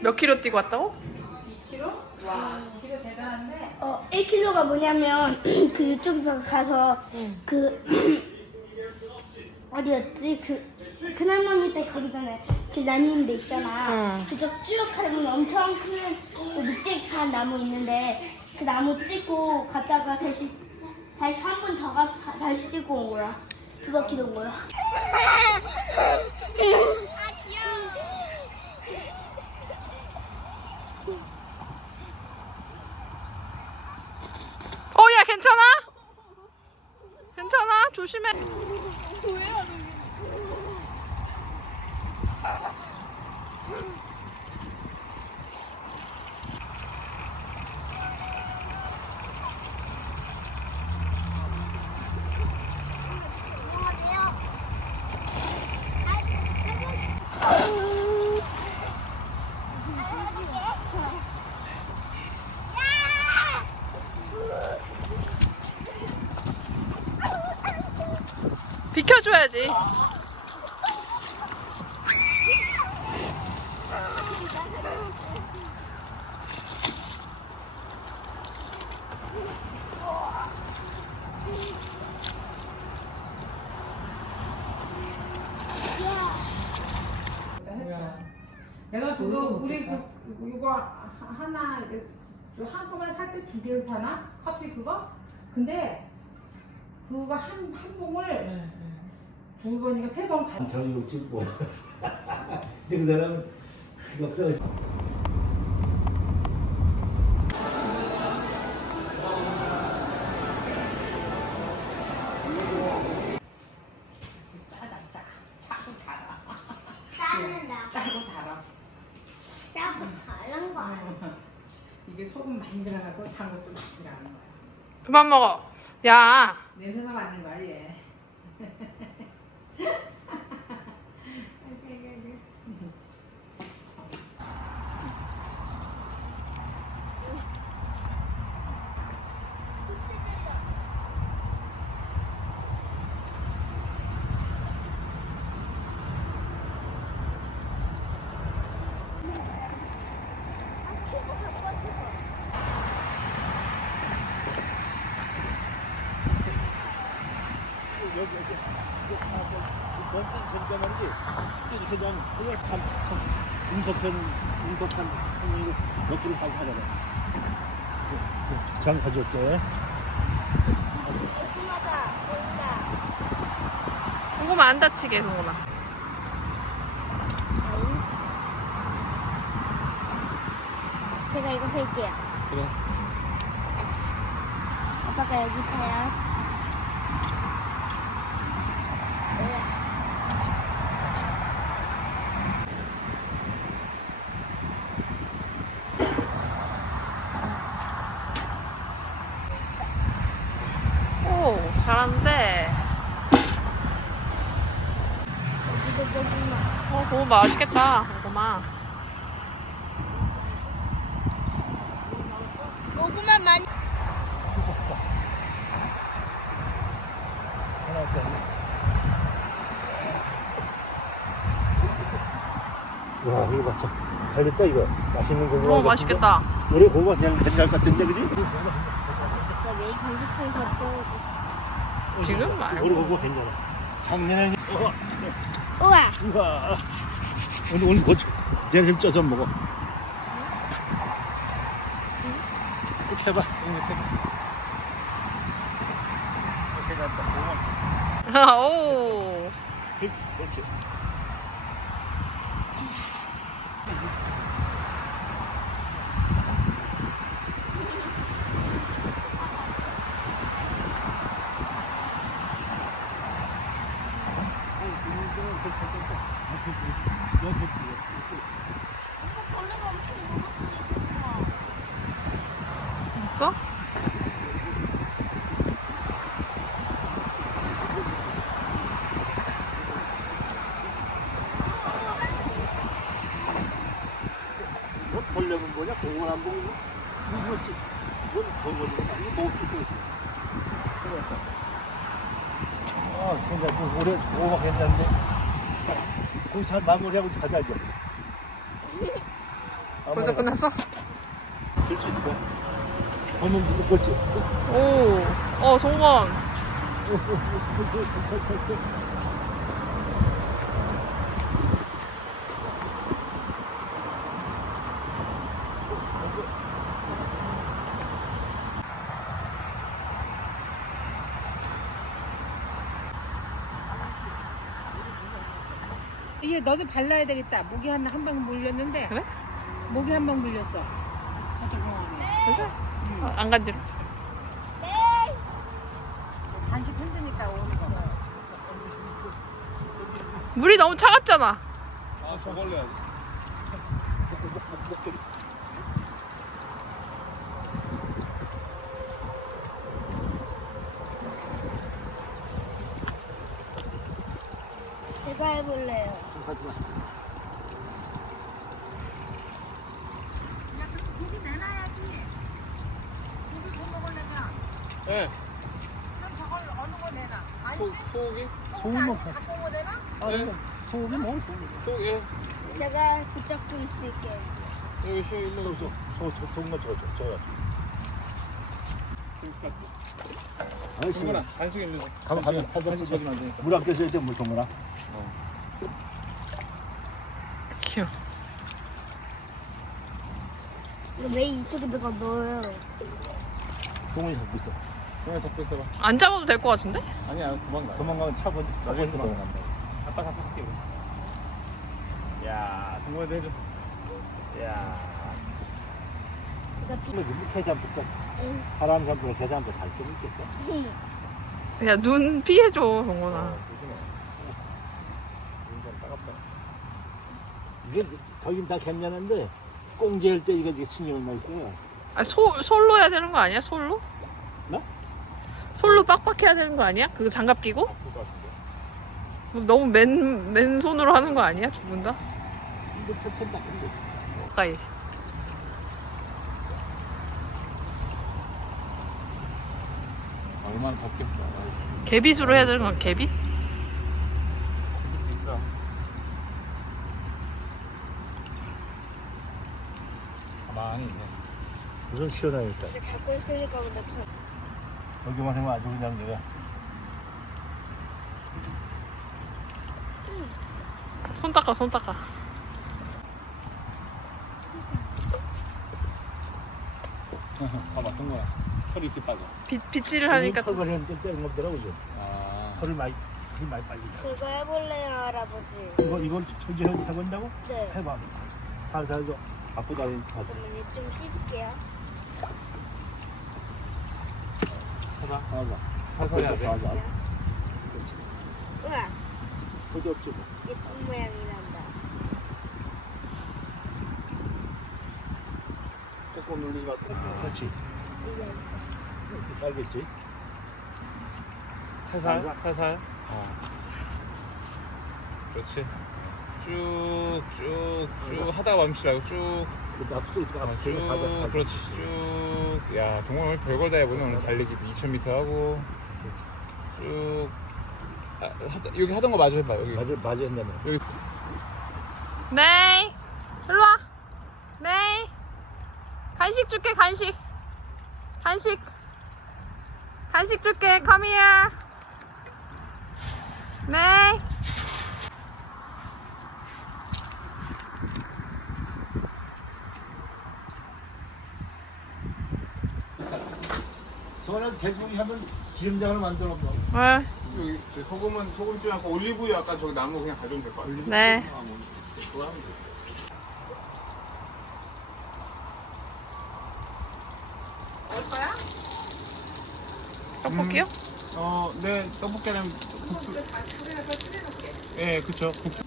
몇 킬로 뛰고 왔다고? 2kg? 와, 2kg 대단한데? 어, 1kg가 뭐냐면 그 이쪽에서 가서 그 어디였지? 그 그날만일 때 거기 전에 길 나뉘는 데 있잖아. 응. 그쪽 쭉 가면 엄청 큰 그 묵직한 나무 있는데 그 나무 찍고 갔다가 다시 다시 한 번 더 가서 다- 다시 찍고 온 거야. 두 바퀴 돈 거야. 어, 야, 괜찮아? 괜찮 비켜줘야지. 내가 그거 우리 그 이거 하나 한꺼번에 살 때 두 개 사나? 커피 그거? 근데 그거 한 한 봉을 두 번인가 세 번 가. 저기 욕짓고 그 사람 역사 짜다 짜 짜고 달아 짜는다. 짜고 달아. 짜고 다른 거 아니야? 이게 소금 많이 들어가고 단 것도 많이 들어가는 거야. 그만 먹어. 야, 냄새가 맡는 거야 얘. 회장 그거 참, 참 인석한 형님 몇 킬로 가서 하잖아 장 가져올게 고구마 안 다치게, 동훈아. 제가 이거 할게요. 그래 아빠가 여기 타요. 오, 잘하는데. 여기도 고구마. 어, 고구마 맛있겠다. 고구마. 고구마 많이. 와 이거 봐자 잘 됐다 이거 맛있는 고구마 오, 맛있겠다. 우리 고구마 그냥 된장 같은데 그지? 내일 간식해서 또. 지금 우리 말고. 고구마 괜찮아 작년에 어, 우와. 우와 오늘 오늘 고추 내가 좀 쪄서 먹어. 이렇게 해봐. 이렇게 이렇게 해봐 고구마 오. 그렇지 있어? 뭐 벌레면 뭐냐? 공원 안 보고 이거지. 뭔 덩어리가 이거 먹을 수 있지. 그렇죠. 아, 근데 뭐 올해 오막 했는데 거기 잘 마무리하고 가자 이제. 벌써 끝났어? 들수 있을 거야. 한번 그렇지. 오, 어, 동건. 이게 너도 발라야 되겠다. 목이 한한 방 물렸는데. 그래? 목이 한방 물렸어. 저쪽 공원에. 그래? 응. 어, 안 간지러. 간식 흔드니까 오는 거. 물이 너무 차갑잖아. 아, 저걸로 해야지. 제가 해볼래요. 하지 마. 고기 내놔야지. 고기 더 먹으려면. 예. 그럼 저걸 어느 거 내놔? 소, 간식? 소고기? 소고기 아직 갖고 온 거 내놔? 아, 네. 소고기 뭐? 소고기. 예. 제가 좀 있을게요. 여기 쇼 일로 오죠. 저, 저, 좋은 거 저거, 저거. 아이씨. 동근아 간식 일로 줘. 가면, 가면 간식 가지면 안 되니까. 물 아껴줘야 돼, 물 동그라. 귀여워. 이거 왜 이쪽에 누가 넣어요? 동훈이 잡고 있어. 동근아 잡고 있어봐. 안 잡아도 될 것 같은데? 아니야 도망가. 도망가면 차 먼저, 차 먼저. 도망간다. 아빠 잡고 있을게. 이거. 야 동근이도 해줘. 야. 비... 근데 눈 응. 바람 잠부로 해장부 달좀 있겠어? 야, 눈 피해줘, 동건아. 어, 조심해. 따갑다. 이게 저긴 다 괜찮은데 꽁지할 때 이거 이게 신이 얼마 있어요? 아, 소, 솔로 해야 되는 거 아니야? 솔로? 뭐? 솔로 빡빡해야 되는 거 아니야? 그 장갑 끼고? 같은데. 너무 맨, 맨손으로 하는 거 아니야? 두 분 다? 이거 닦은데 가까이. 얼마나 덥겠어. 아이씨, 개빗으로 해야 되는 건 개빗? 가만히 있네. 무슨 시원하니까 이거 잡고 있으니까 근데 저... 여기만 하면 아주 그냥 내가 손 닦아, 손 닦아. 봐봐 동근아. 털이 이렇게 빠져. 빗, 빗질을 하니까 또. 털을 하니까 떼어먹더라고 좀 아. 털을 많이 털이 많이 빨리 그거 해볼래요, 할아버지? 이거 이걸 저기 해본다고? 네. 해봐 살살 좀 바쁘다 하니까 그러면 좀 씻을게요. 해봐. 하자 살살 해야 돼. 하자 우와, 그저 없지 뭐. 예쁜 모양이 난다. 조금 눌리지 마 그렇지 이게 알겠지? 살살. 살살. 살살. 어. 그렇지. 쭉, 쭉, 쭉 하다가 멈추라고 쭉, 그 앞으로 이거 어, 앞으로 쭉, 가자, 가자. 그렇지, 쭉. 야, 동원 오늘 별걸 다 해보네. 오늘 달리기 2,000m 하고, 쭉. 아, 하다, 여기 하던 거 마저 해봐, 여기. 맞아 맞아 했네 메이! 일로 와! 메이! 간식 줄게, 간식! 간식! 간식 줄게, come here! 메이! 저는 대충 하면 기름장을 만들어 뭐. 왜? 여기 저 소금은 소금지 않고 올리브유 아까 저기 나무 그냥 가져오면 될 것 같아. 네. 아, 뭐, 그거 하면 돼. 떡볶이요? 어, 네, 떡볶이랑 국수. 예, 그쵸. 국수.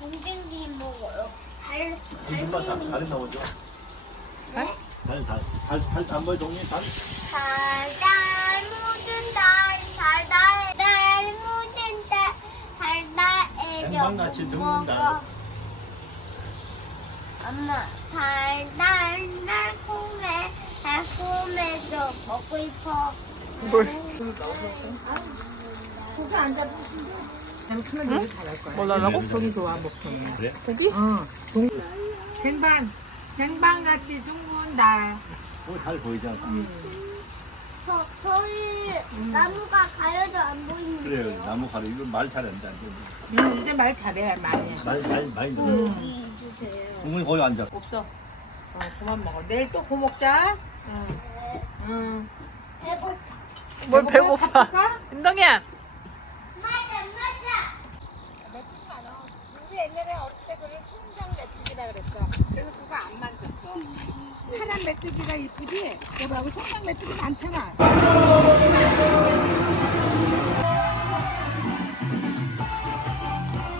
동생들이 먹어요. 달, 이름만 다 다른 나오죠? 네? 달, 달, 달, 달, 단벌 종이 달. 달달 묻은 달, 달달, 달 묻은 달, 달달 애교 엠빵같이 늙는다. 엄마, 달달 달콤해, 달콤해도 먹고 싶어. 뭐 달라고? 고기 좋아 먹고. 그래? 고기? 어. 동... 쟁반 쟁반같이 둥근 달. 어, 잘 보이잖아. 저 저희 나무가 가려져 안 보이는 그래, 나무 가루, 이거 말 잘한다. 응, 이제 말 잘해 많이. 말, 말, 많이 들어. 여기 주세요. 어머니 거기 앉아. 없어. 어, 그만 먹어. 내일 또 고 먹자. 응. 응. 배고파. 뭘 배고파. 밥 줄까? 윤동현. 맞아 맞아. 우리 옛날에 어릴 때 그걸 통장 메뚜기라 그랬어. 그래서 그거 안 만졌어. 파란 메뚜기가 이쁘지? 여보하고 통장 메뚜기 많잖아.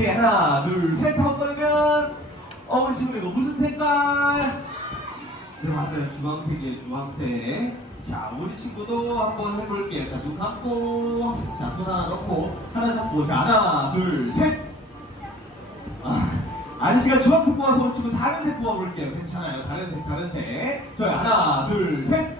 하나, 둘, 셋 하고 걸면 어 우리 친구 이거 무슨 색깔? 네 맞아요 주황색이에요 주황색 자 우리 친구도 한번 해볼게요 자눈 감고 자손 하나 넣고 하나 잡고 자 하나 둘셋 아, 아저씨가 주황색 뽑아서 우리 친구 다른 색 뽑아볼게요. 괜찮아요. 다른 색 다른 색. 좋아요 하나 둘 셋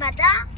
음, 오